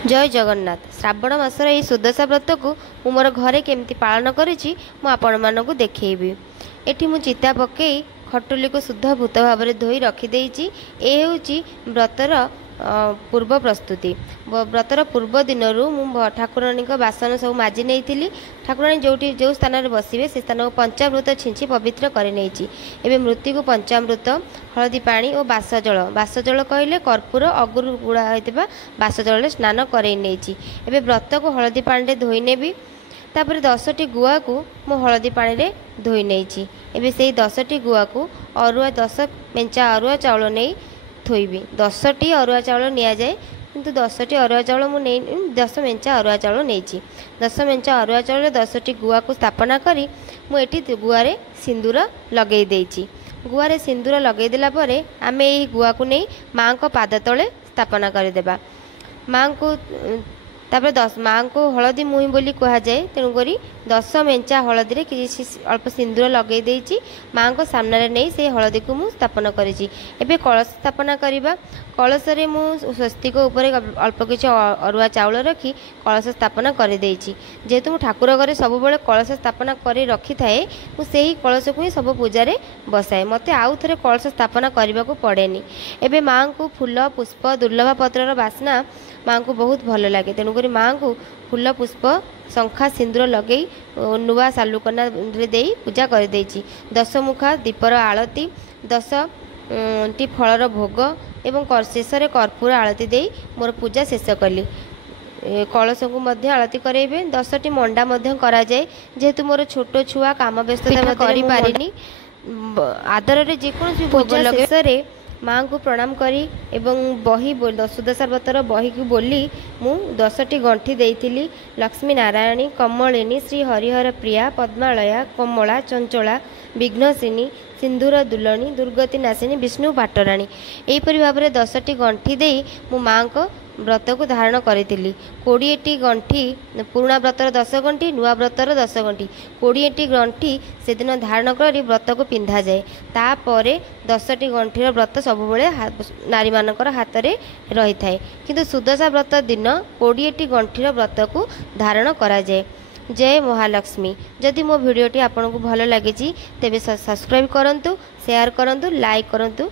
जय जगन्नाथ। श्रावण मासर यही सुदशा व्रत को मु मोर घरे केमती पालन करिछि मु आपण मानकु देखैबी। एठी मु चिता पकई खटुली को शुद्ध भूत भाव में धोई रखिदेछि। ए हेउछि व्रतर पूर्व प्रस्तुति। व्रतर पूर्व दिन ठाकुराणी बासन सब माजी नहीं। ठाकुराणी जो स्थान में बसवे से स्थान को पंचामृत छिंची पवित्र करे मृत्यु को पंचामृत हलदी पानी और बासजल कहले कर्पूर अगुरु गुड़ा होता बासजल स्नान करे व्रत को हलदी पानी धोई नेबी। तापर 10टी गुआ को मु हलदी पानी रे धोई नहीं। एबे से 10टी गुआ को अरुआ 10 मेंचा अरुआ चाउल नहीं थोइबी। 10टी अरुआ चाउल निया जाए किंतु 10टी अरुआ चाउल मु नहीं 10 मेंचा अरुआ चाउल नहीं। 10 मेंचा अरुआ चाउल 10टी गुआ को स्थापना करी मु एठी गुआरे सिंदूर लगेई देछि। गुआरे सिंदूर लगेई देला परे आमे एही गुआ को नहीं मां को पाद तले स्थापना कर देबा। मां को तापर 10 मां को हलदी मुही बोली कहा जाए। तेणुक 10 मेंचा हलदी रे किसी अल्प सिंदूर लगे देछि। मां को सामने नहीं से हलदी को मु स्थापना करिछि। एबे कलश स्थापना करिबा। कलश रे मु स्वस्तिक ऊपर अल्प किछि अरुआ चाउल रखी कलश स्थापना कर देछि। जेहेतु मु ठाकुर घरे सब बेले कलश स्थापना करी रखी थाए मु सेही कलश को ही सब पूजा रे बसाए। मते आउ थरे कलश स्थापना करबा को पड़ेनी। एबे मां को फूल पुष्प दुर्लभ पत्रर बासना मां को बहुत भल लगे। तेणुक मां को फूल पुष्प शंखा सिंदूर लगे नुआ सालुकना दे पूजा कर देछि। 10 मुखा दीपर आलती 10 टी फलर भोग एवं शेष कर्पूर आलती दे मोर पूजा शेष कली। कलश को मध्य आलती करेबे। 10टी मंडा मध्य करा जाए। जेहेतु मोर छोट छुआ काम व्यस्तता करि पारिनी आदर रे जेकोसी भोग लगे मां को प्रणाम करी एवं बही सुदशा व्रतर बही को बोली मु 10टी गंठी देइथिली। लक्ष्मी नारायणी कमलिनी श्री हरिहर प्रिया पद्मालया कमला चंचला विघ्नसिनी सिंधुर दुलनी दुर्गति नाशिनी विष्णु पाटराणी एहीपरि भाव में 10टी गंठी दे मु मां को व्रत को धारण करी। 20टी गंठी पुराणा व्रतर 10 गंठी नुआ व्रतर 10 गंठी 20टी गंठी से दिन धारण कर व्रत को पिंधा जाए। तापर 10टी गंठीर व्रत सब नारी मानकर हाथ में रही थाए किंतु सुदशा व्रत दिन 20टी गंठीर व्रत को धारण करा जाए। जय महालक्ष्मी। जदि मो भिडियोटी आपको भल लगी तेबे सब्सक्राइब करंतु शेयर करंतु लाइक करंतु